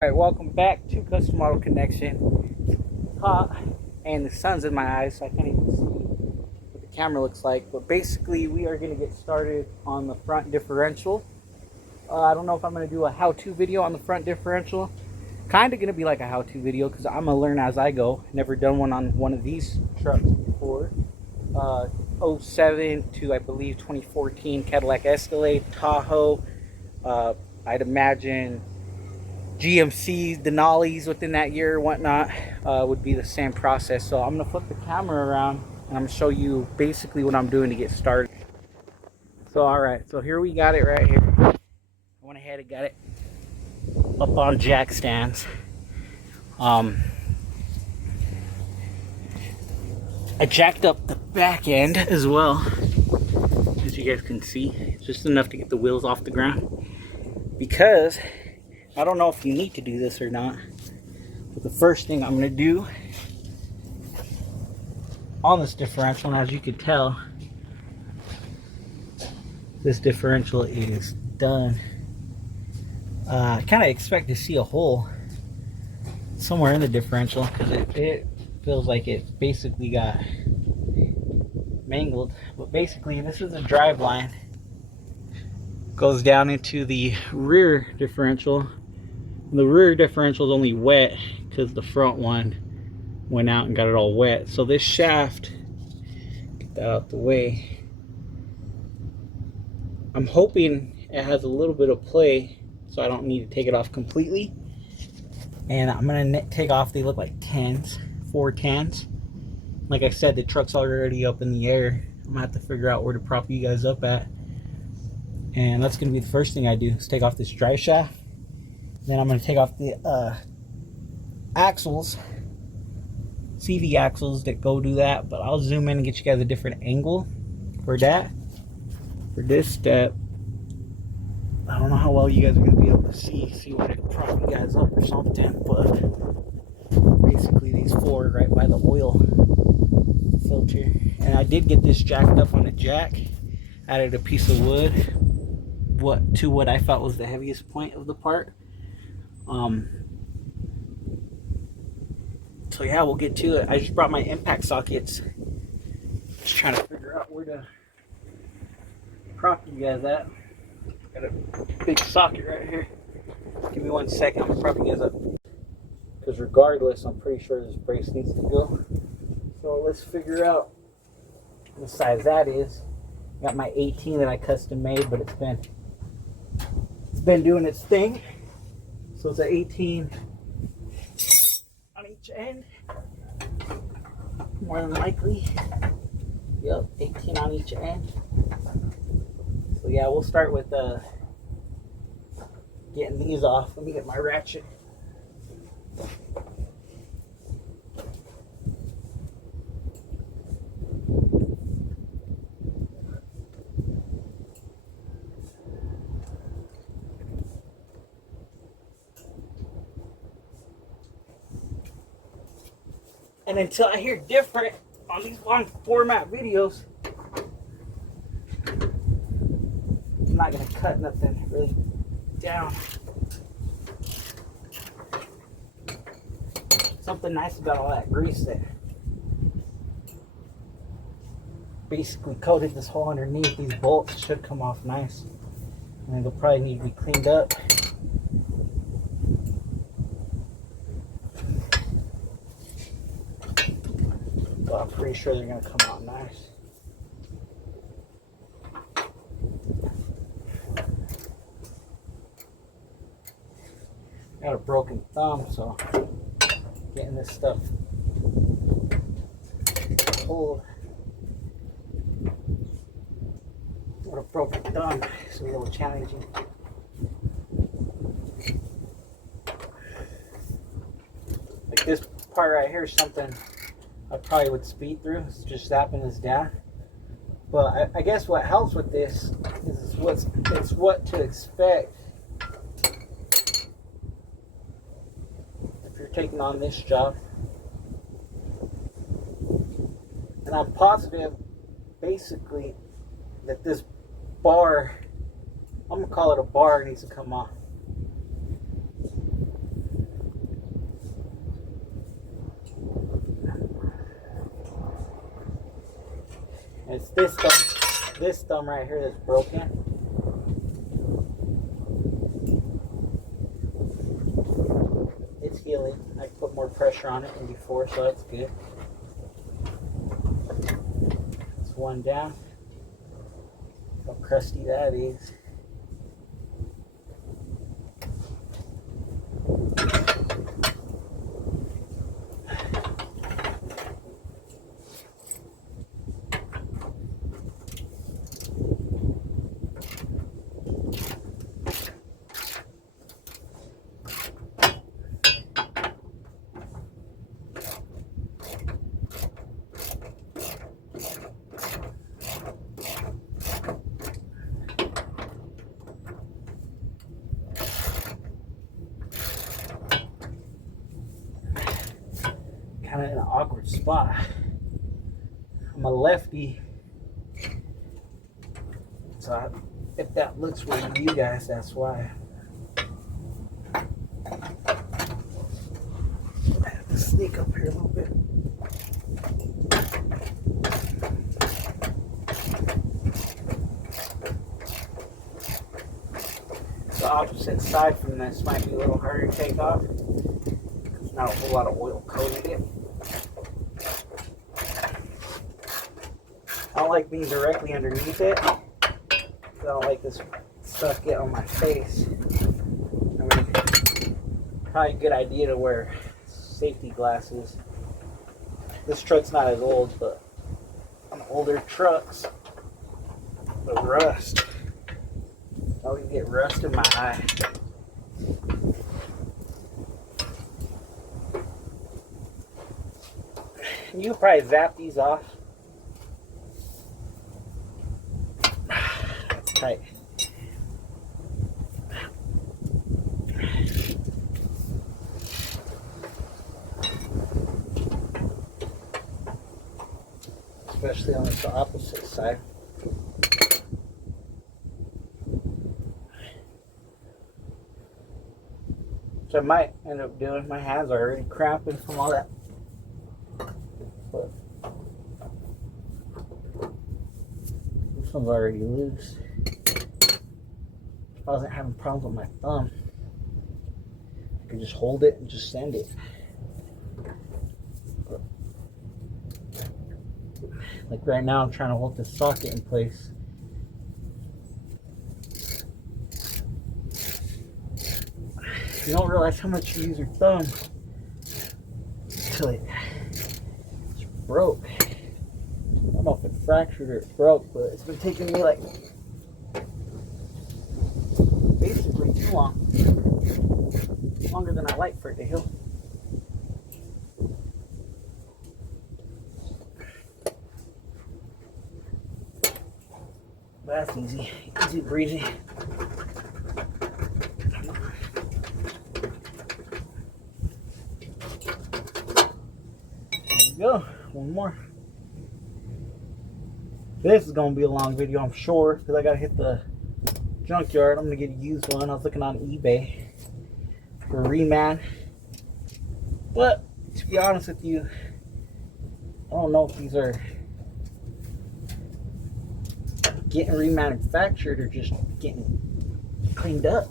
Alright, welcome back to Custom Auto Connection. Hot, and the sun's in my eyes, so I can't even see what the camera looks like. But basically, we are going to get started on the front differential. I don't know if I'm going to do a how-to video on the front differential. Kind of going to be like a how-to video because I'm going to learn as I go. Never done one on one of these trucks before. 07 to, I believe, 2014 Cadillac Escalade, Tahoe. I'd imagine GMCs, Denali's within that year or whatnot would be the same process. So I'm going to flip the camera around and I'm going to show you basically what I'm doing to get started. So alright, so here we got it right here. I went ahead and got it up on jack stands. I jacked up the back end as well, as you guys can see, just enough to get the wheels off the ground, because I don't know if you need to do this or not, but the first thing I'm going to do on this differential, and as you can tell, this differential is done. I kind of expect to see a hole somewhere in the differential because it feels like it basically got mangled. But basically, this is a driveline. Goes down into the rear differential. The rear differential is only wet because the front one went out and got it all wet. So this shaft, get that out the way, I'm hoping it has a little bit of play so I don't need to take it off completely. And I'm gonna take off, they look like 10s, 410s. Like I said, the truck's already up in the air. I'm gonna have to figure out where to prop you guys up at. And that's gonna be the first thing I do, is take off this drive shaft. Then I'm going to take off the axles, CV axles that go do that, but I'll zoom in and get you guys a different angle for that. For this step, I don't know how well you guys are going to be able to see what I can prop you guys up or something, but basically these four right by the oil filter. And I did get this jacked up on a jack, added a piece of wood to what I thought was the heaviest point of the part. So yeah, we'll get to it. I just brought my impact sockets. Just trying to figure out where to prop you guys at. Got a big socket right here. Give me 1 second. I'm gonna prop you guys up, because regardless, I'm pretty sure this brace needs to go. So let's figure out what size that is. Got my 18 that I custom made, but it's been doing its thing. So it's an 18 on each end, more than likely. Yep, 18 on each end. So yeah, we'll start with getting these off. Let me get my ratchet. And until I hear different on these long format videos, I'm not going to cut nothing really down. Something nice about all that grease that basically coated this hole underneath, these bolts should come off nice. And they'll probably need to be cleaned up. But I'm pretty sure they're going to come out nice. Got a broken thumb, so getting this stuff pulled with a broken thumb is a little challenging. Like this part right here is something I probably would speed through. It's just zapping this down. But I guess what helps with this is what to expect if you're taking on this job. And I'm positive, basically, that this bar, I'm gonna call it a bar, needs to come off. It's this thumb right here that's broken. It's healing. I put more pressure on it than before, so that's good. It's one down. How crusty that is. Kind of in an awkward spot. I'm a lefty, so if that looks weird to you guys, that's why. I have to sneak up here a little bit. The opposite side from this might be a little harder to take off. There's not a whole lot of oil coated in. I don't like being directly underneath it. I don't like this stuff getting on my face. I mean, probably a good idea to wear safety glasses. This truck's not as old, but on older trucks, the rust. I would get rust in my eye. You could probably zap these off. That's tight. Especially on the opposite side. Which I might end up doing. My hands are already cramping from all that. But this one's already loose. If I wasn't having problems with my thumb, I could just hold it and just send it. But like right now, I'm trying to hold this socket in place. You don't realize how much you use your thumb until it's broke. I don't know if it fractured or it broke, but it's been taking me like basically too long. Longer than I like for it to heal. But that's easy. Easy breezy. Go. One more. This is going to be a long video, I'm sure, because I got to hit the junkyard. I'm going to get a used one. I was looking on eBay for a reman. But, to be honest with you, I don't know if these are getting remanufactured or just getting cleaned up.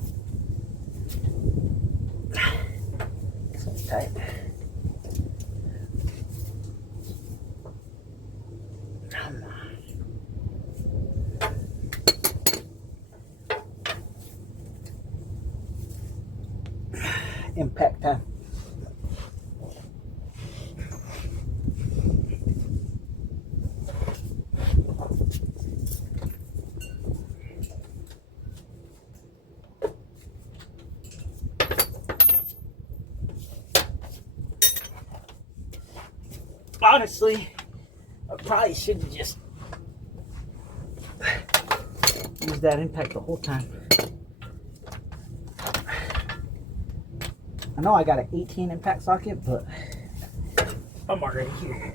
So tight. Impact time. Honestly, I probably should have just used that impact the whole time. I know I got an 18 impact socket, but I'm already here.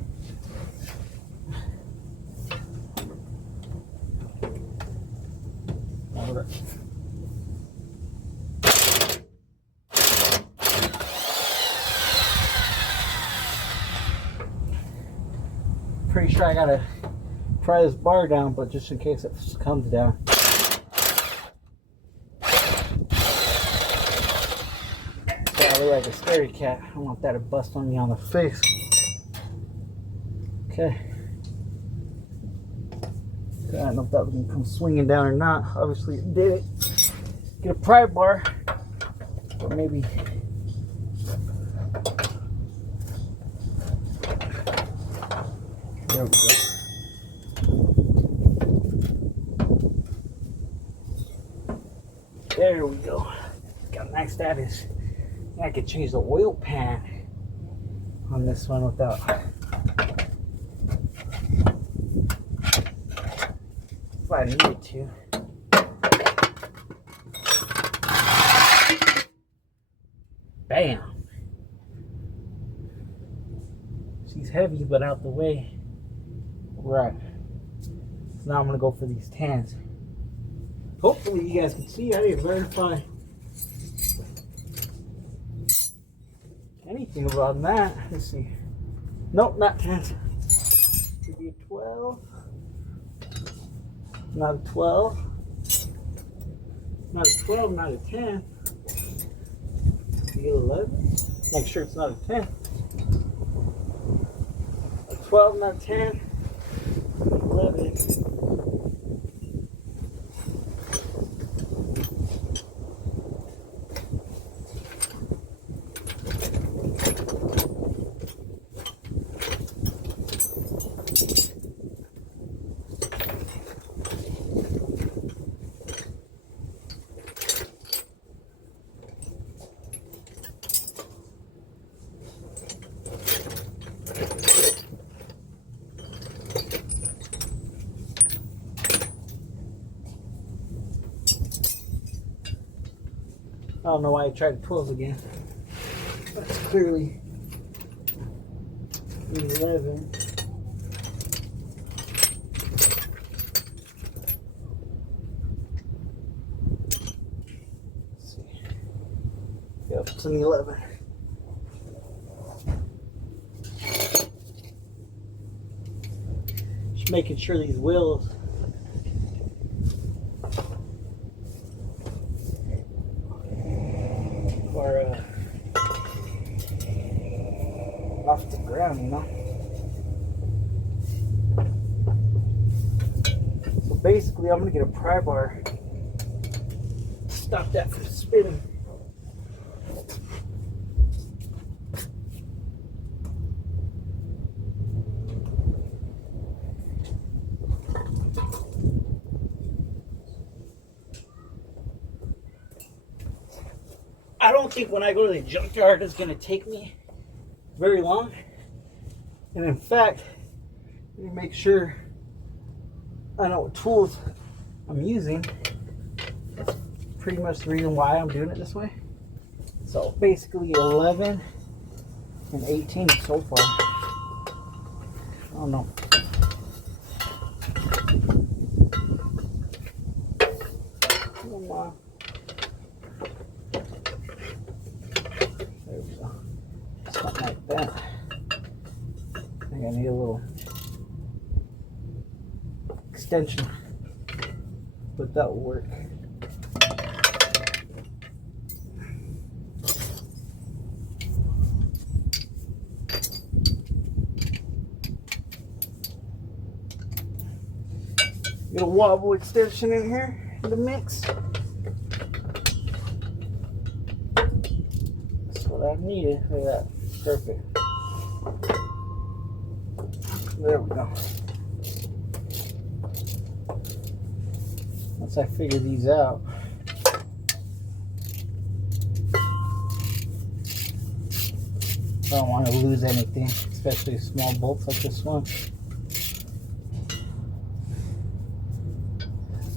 Hold up. Pretty sure I gotta pry this bar down, but just in case it comes down. Yeah, I look like a scaredy cat. I don't want that to bust on me on the face. Okay. I don't know if that was going to come swinging down or not. Obviously it did. Get a pry bar. Or maybe... There we go. There we go. Got max status. I could change the oil pan on this one without if I needed to. Bam. She's heavy but out the way. Right. So now I'm gonna go for these tans. Hopefully you guys can see. I didn't verify anything about that. Let's see. Nope, not 10. Could be a 12. Not a 12. Not a 12, not a 10. Could be 11. Make sure it's not a 10. A 12, not a 10. 11. I don't know why I tried 12 again. That's clearly 11. Let's see. Yep, it's an 11. Just making sure these wheels off the ground, you know. So basically, I'm gonna get a pry bar to stop that from spinning. I don't think when I go to the junkyard it's gonna take me very long. And in fact, let me make sure I know what tools I'm using. That's pretty much the reason why I'm doing it this way. So basically 11 and 18 so far. I don't know. Come on. There we go. Something like that. I think I need a little extension, but that will work. Get a wobble extension in here in the mix. That's what I needed. Look at that. Perfect. There we go. Once I figure these out, I don't want to lose anything, especially small bolts like this one.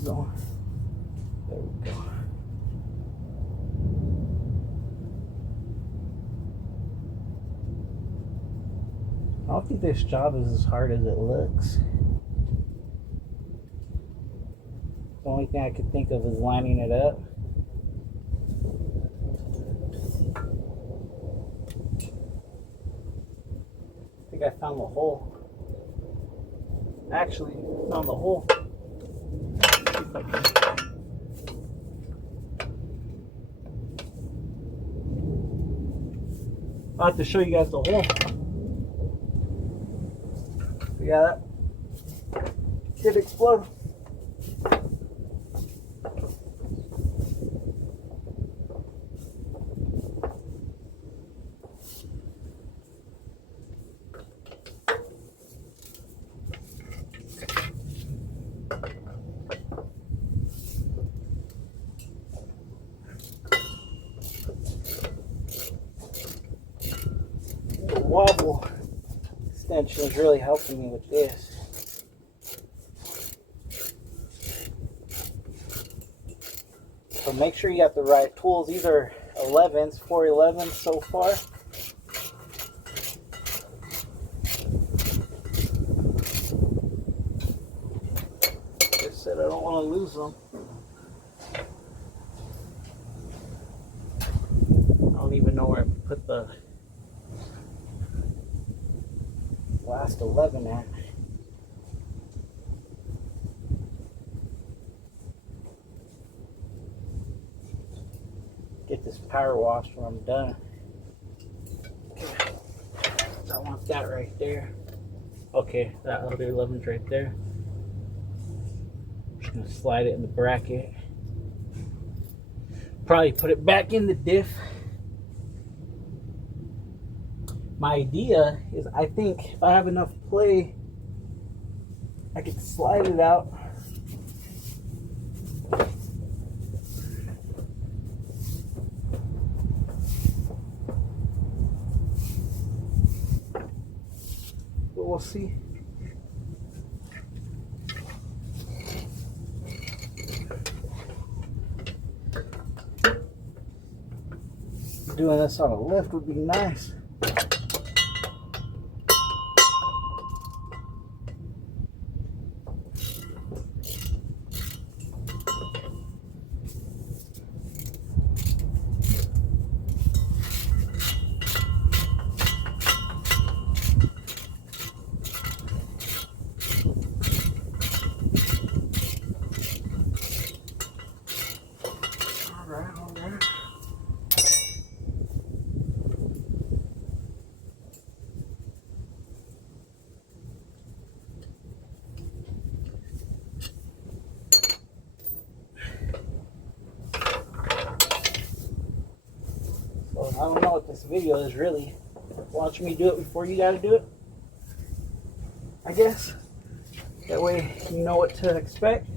So, there we go. I don't think this job is as hard as it looks. The only thing I could think of is lining it up. I think I found the hole. Actually, found the hole. See if I can. I'll have to show you guys the hole. Yeah, that did explode. The wobble extension is really helping me with this. So make sure you got the right tools. These are 11s, 411s so far. Like I said, I don't want to lose them. I don't even know where I put the last 11 at. Get this power wash when I'm done. Okay. So I want that right there. Okay, that other 11's right there. I'm just gonna slide it in the bracket. Probably put it back in the diff. My idea is, I think if I have enough play, I could slide it out. But we'll see. Doing this on a lift would be nice. All right. So I don't know what this video is really. Watching me do it before you gotta do it, I guess. That way you know what to expect.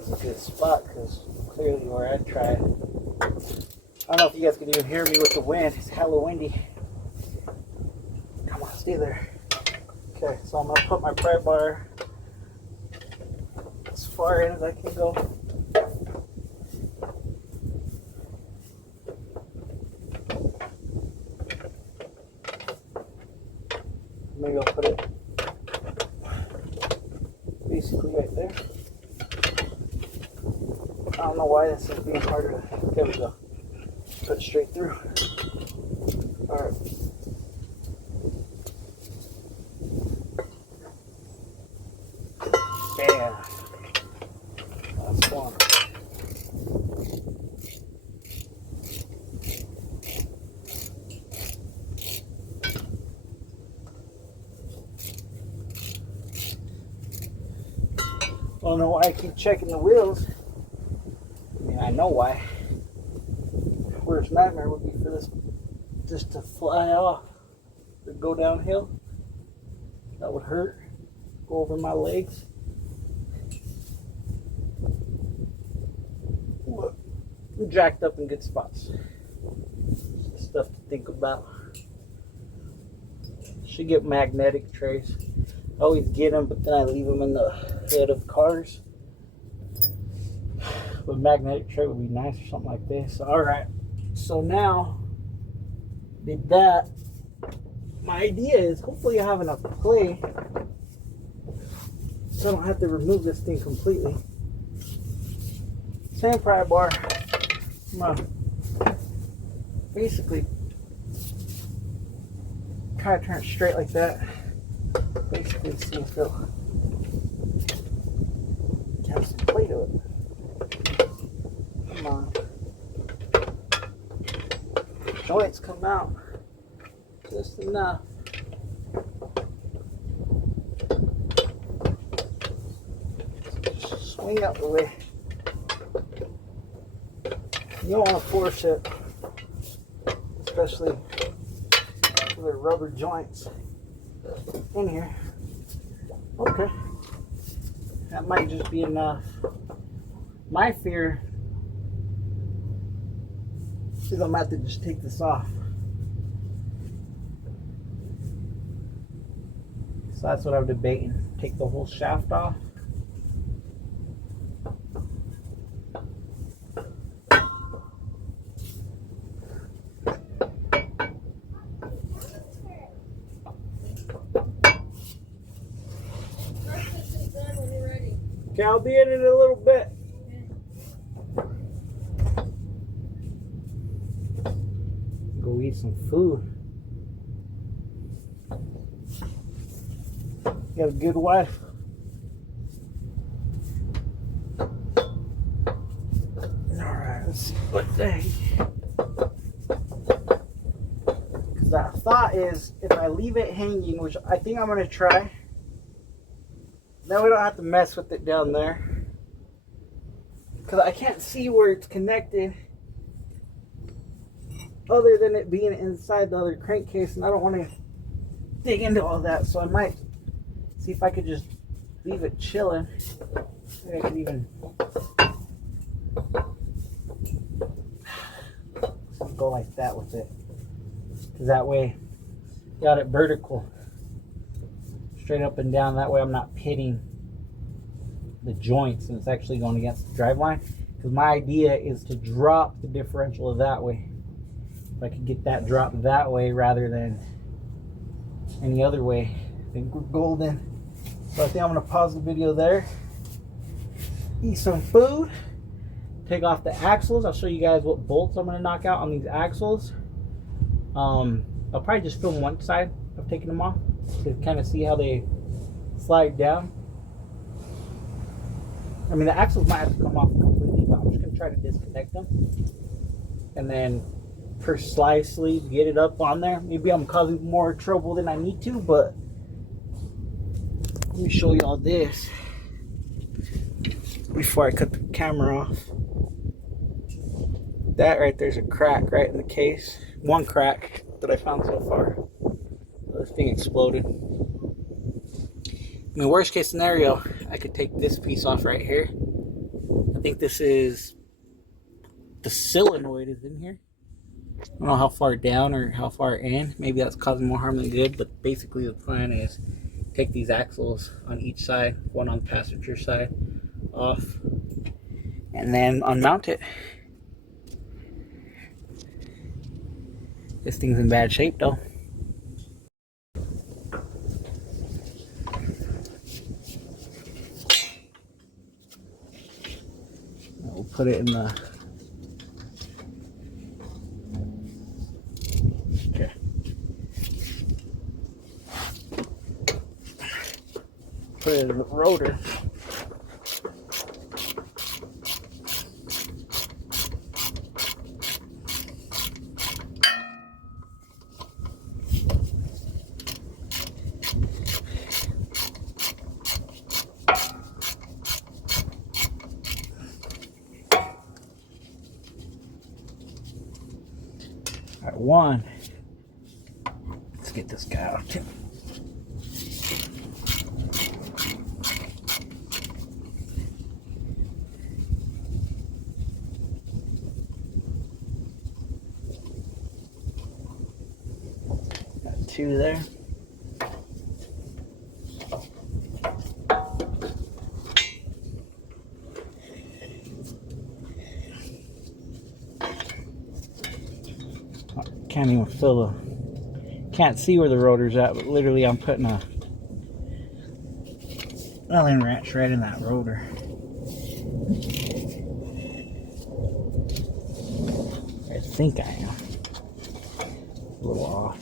Is a good spot, because clearly where I tried, I don't know if you guys can even hear me with the wind. It's hella windy. Come on, stay there. Okay, so I'm gonna put my pry bar as far in as I can go. Maybe I'll put it basically right there. I don't know why this is being harder. There we go. Put it straight through. Alright. Bam. That's one. I don't know why I keep checking the wheels. I mean, I know why. Worst nightmare would be for this just to fly off or go downhill. That would hurt. Go over my legs. Look, I'm jacked up in good spots. Stuff to think about. Should get magnetic trays. I always get them, but then I leave them in the head of cars. But magnetic tray would be nice or something like this. Alright, so now did that. My idea is hopefully I have enough play so I don't have to remove this thing completely. Same pry bar. I'm gonna basically try to turn it straight like that. Basically see if it'll have some play to it. Come on. Joints come out just enough. Swing out the way. You don't want to force it, especially with the rubber joints in here. Okay, that might just be enough. My fear is I'm gonna have to just take this off. So that's what I'm debating. Take the whole shaft off. Okay, I'll be in it a little bit. Go eat some food. You got a good wife. Alright, let's see what day. Because that thought is if I leave it hanging, which I think I'm going to try, then we don't have to mess with it down there. Because I can't see where it's connected other than it being inside the other crankcase, and I don't want to dig into all that, so I might see if I could just leave it chilling. Maybe I could even go like that with it, because that way you got it vertical, straight up and down. That way I'm not pitting the joints and it's actually going against the driveline, because my idea is to drop the differential that way. If I could get that drop that way rather than any other way, I think we're golden. So I think I'm going to pause the video there, eat some food, take off the axles. I'll show you guys what bolts I'm going to knock out on these axles. I'll probably just film one side of taking them off to kind of see how they slide down. I mean, the axles might have to come off completely, but I'm just going to try to disconnect them and then precisely get it up on there. Maybe I'm causing more trouble than I need to, but let me show y'all this before I cut the camera off. That right there's a crack right in the case. One crack that I found so far. This thing exploded. I mean, worst case scenario, I could take this piece off right here. I think this is the solenoid is in here. I don't know how far down or how far in. Maybe that's causing more harm than good, but basically the plan is take these axles on each side, one on the passenger side, off, and then unmount it. This thing's in bad shape though. We'll put it in the... Okay. Put it in the rotor. Alright, one. Let's get this guy out too. Got two there. can't even feel the, can't see where the rotor's at, but literally I'm putting a Allen wrench right in that rotor. I think I am. A little off.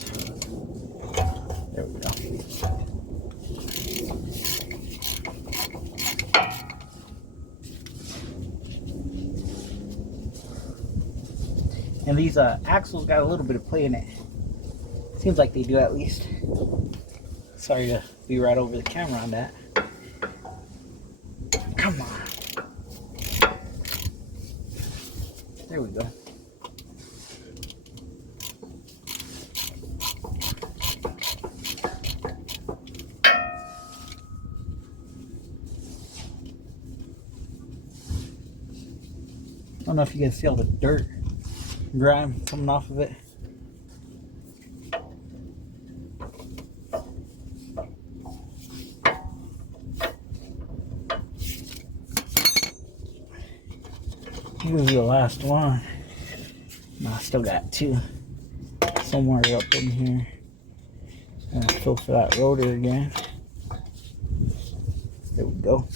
There we go. And these axles got a little bit of play in it. Seems like they do, at least. Sorry to be right over the camera on that. Come on. There we go. I don't know if you can see all the dirt, grime coming off of it. This will be the last one. No, I still got two somewhere up in here. And I feel for that rotor again. There we go.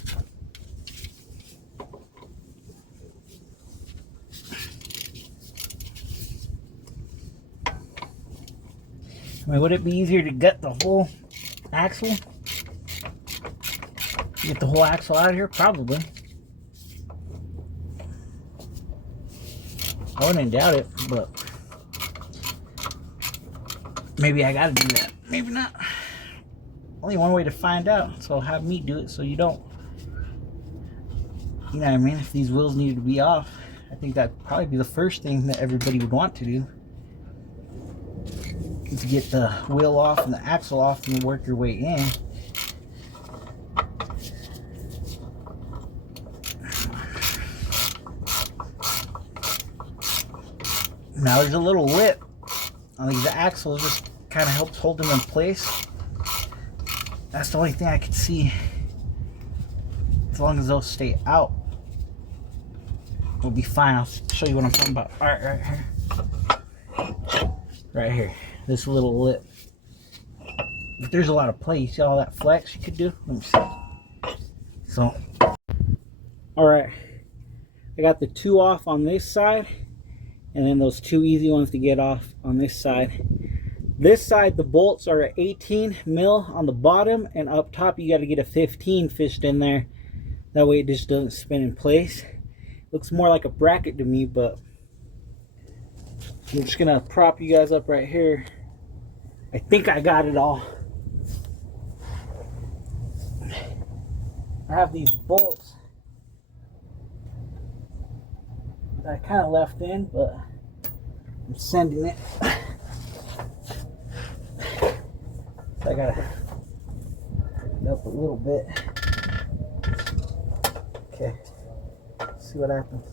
I mean, would it be easier to gut the whole axle? Get the whole axle out of here? Probably. I wouldn't doubt it, but maybe I gotta do that. Maybe not. Only one way to find out, so have me do it so you don't. You know what I mean? If these wheels needed to be off, I think that'd probably be the first thing that everybody would want to do. To get the wheel off and the axle off and work your way in. Now there's a little lip on these axles, just kind of helps hold them in place. That's the only thing I can see. As long as those stay out, we'll be fine. I'll show you what I'm talking about. All right, right here. Right here. This little lip. But there's a lot of play. You see all that flex you could do? Let me see. So, alright. I got the two off on this side. And then those two easy ones to get off on this side. This side, the bolts are at 18 mil on the bottom. And up top, you got to get a 15 fished in there. That way it just doesn't spin in place. Looks more like a bracket to me, but I'm just going to prop you guys up right here. I think I got it all. I have these bolts that I kind of left in, but I'm sending it. So I gotta tighten up a little bit. Okay, let's see what happens.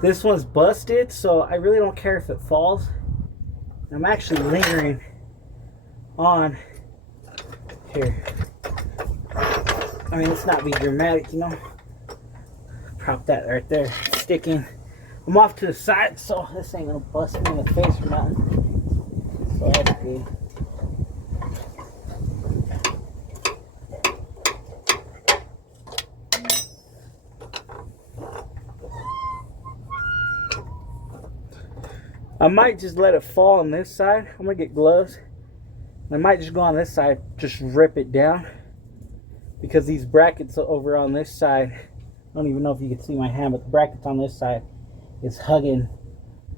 This one's busted, so I really don't care if it falls. I'm actually lingering on here. I mean, let's not be dramatic, you know. Prop that right there, sticking. I'm off to the side, so this ain't gonna bust me in the face or nothing. So that's good. I might just let it fall on this side. I'm gonna get gloves. I might just go on this side, just rip it down. Because these brackets over on this side, I don't even know if you can see my hand, but the brackets on this side is hugging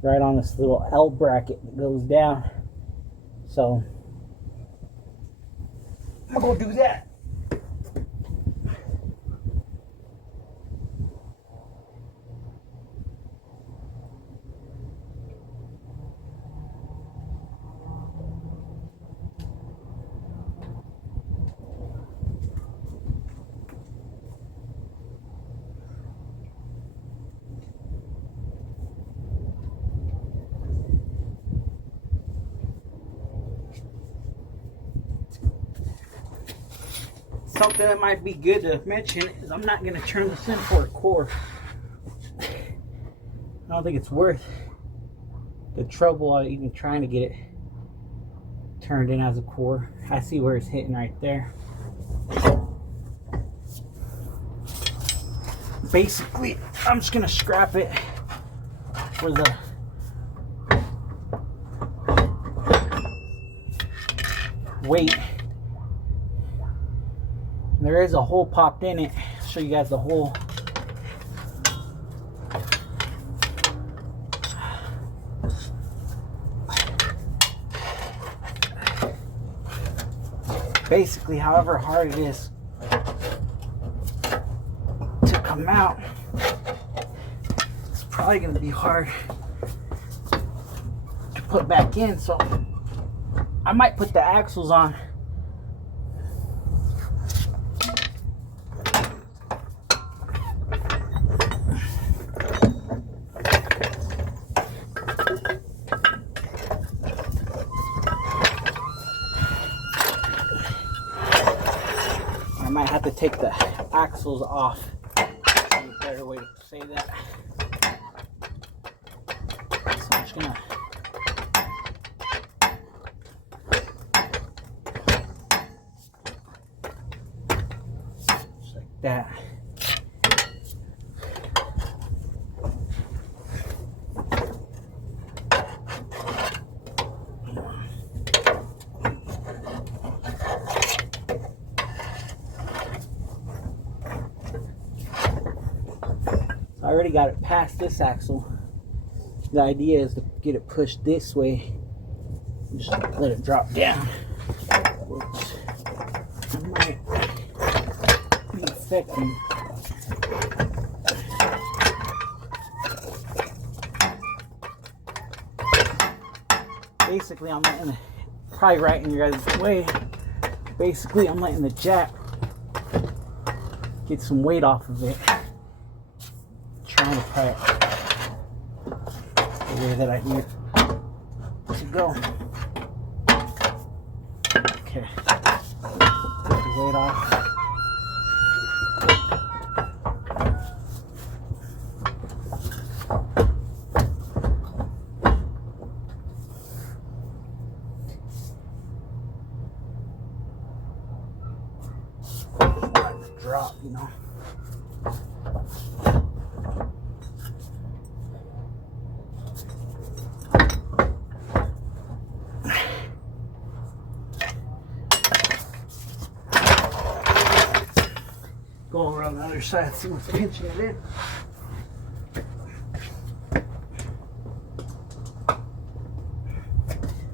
right on this little L bracket that goes down. So, I'm gonna go do that. something that might be good to mention is I'm not going to turn this in for a core. I don't think it's worth the trouble of even trying to get it turned in as a core. I see where it's hitting right there. Basically, I'm just going to scrap it for the weight. There is a hole popped in it. I'll show you guys the hole. Basically, however hard it is to come out, it's probably going to be hard to put back in. So I might put the axles on. I might have to take the axles off. That's a better way to say that. So I'm just gonna just like that. I already got it past this axle. The idea is to get it pushed this way. Just let it drop down. Which might be affecting. Basically, I'm letting the, probably right in your guys' way. Basically, I'm letting the jack get some weight off of it. Trying to put it the way that I need it to go. Okay, get the weight off. Drop, you know. Go around the other side, see what's pinching it in.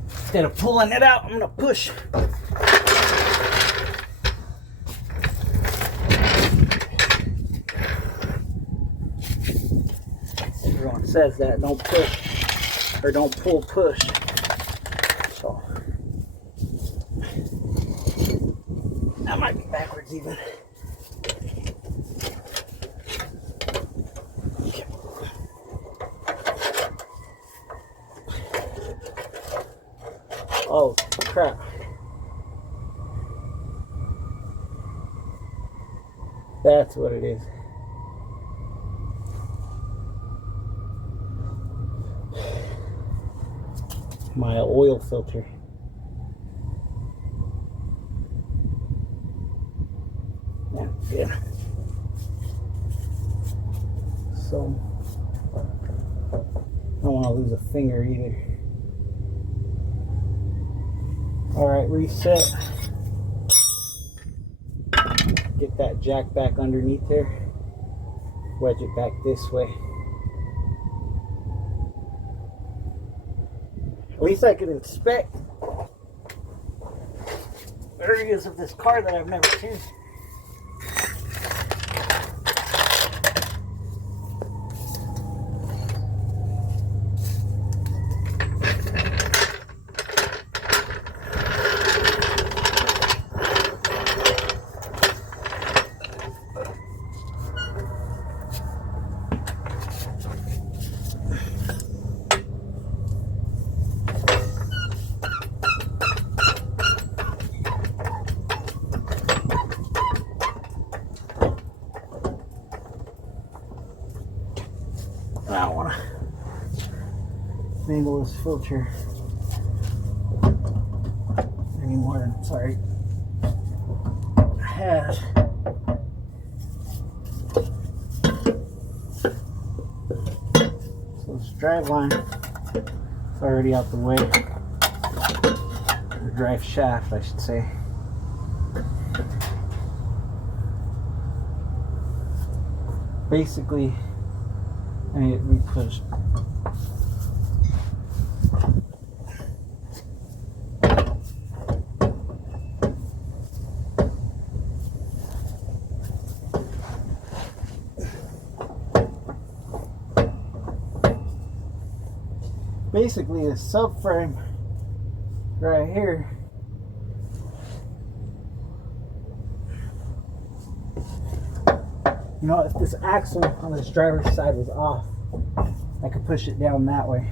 Instead of pulling it out, I'm gonna push. Everyone says that, don't push, or don't pull, push. So, that might be backwards even. Okay. Oh, crap. That's what it is. My oil filter. That's good. So, I don't want to lose a finger either. Alright, reset. Get that jack back underneath there. Wedge it back this way. At least I can inspect areas of this car that I've never seen. handle this filter anymore. Sorry. I have. So this driveline is already out the way. Or drive shaft, I should say. Basically, I need it repushed. Basically, the subframe right here you know, if this axle on this driver's side was off, I could push it down that way.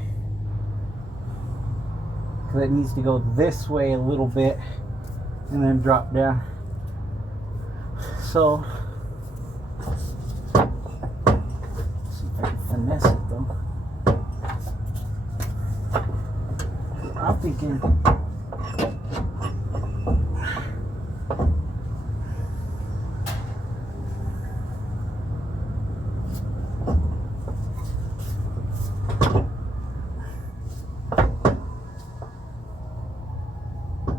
Because it needs to go this way a little bit and then drop down. So, let's see if I can finesse it though. I'm thinking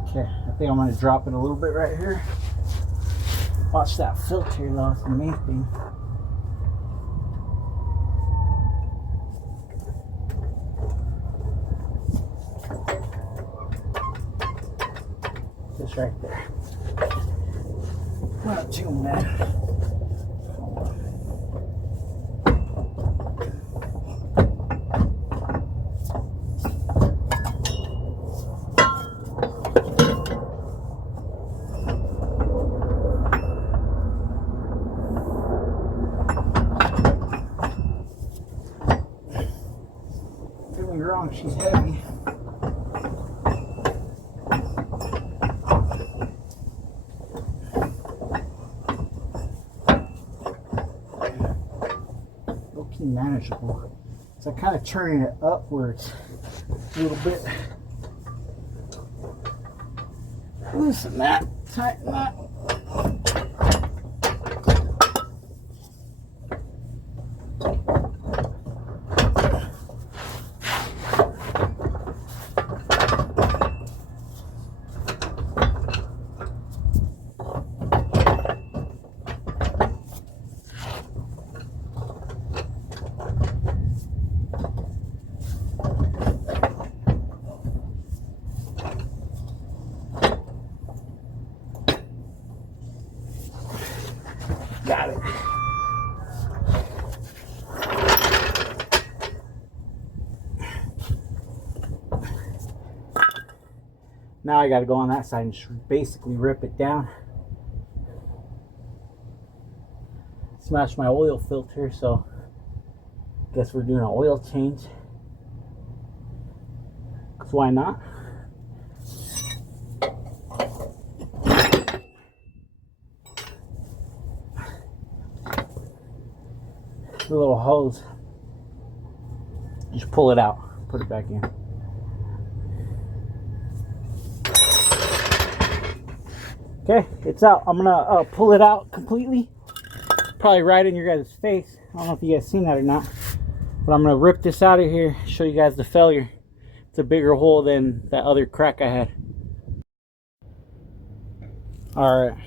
okay, I think I'm going to drop it a little bit right here. Watch that filter though, it's the main thing. Just right there. Not too bad. Wrong, she's heavy. Okay, manageable. So I'm kind of turning it upwards a little bit. Loosen that, tighten that. Got it. Now I got to go on that side and just basically rip it down. Smash my oil filter, so guess we're doing an oil change. 'Cause why not? The little hose, just pull it out, put it back in. Okay, it's out. I'm gonna pull it out completely, probably right in your guys' face. I don't know if you guys seen that or not, but I'm gonna rip this out of here, show you guys the failure. It's a bigger hole than that other crack I had. All right,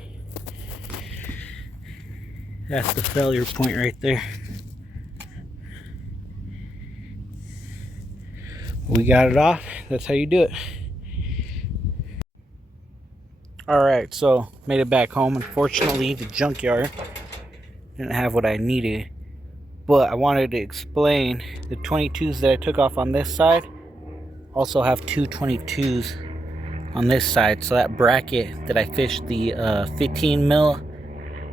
that's the failure point right there. We got it off. That's how you do it. Alright, so made it back home. Unfortunately, the junkyard didn't have what I needed, but I wanted to explain the 22s that I took off on this side also have two 22s on this side. So that bracket that I fished, the 15 mil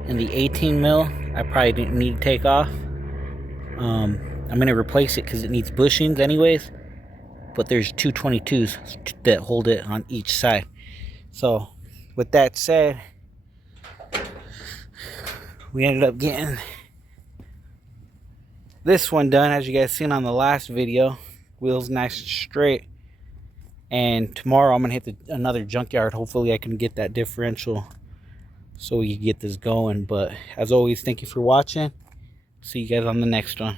and the 18 mil, I probably didn't need to take off. I'm going to replace it because it needs bushings anyways. But there's two 22s that hold it on each side. So with that said, we ended up getting this one done, as you guys seen on the last video. Wheels nice and straight. And tomorrow I'm gonna hit another junkyard. Hopefully I can get that differential so we can get this going. But as always, thank you for watching. See you guys on the next one.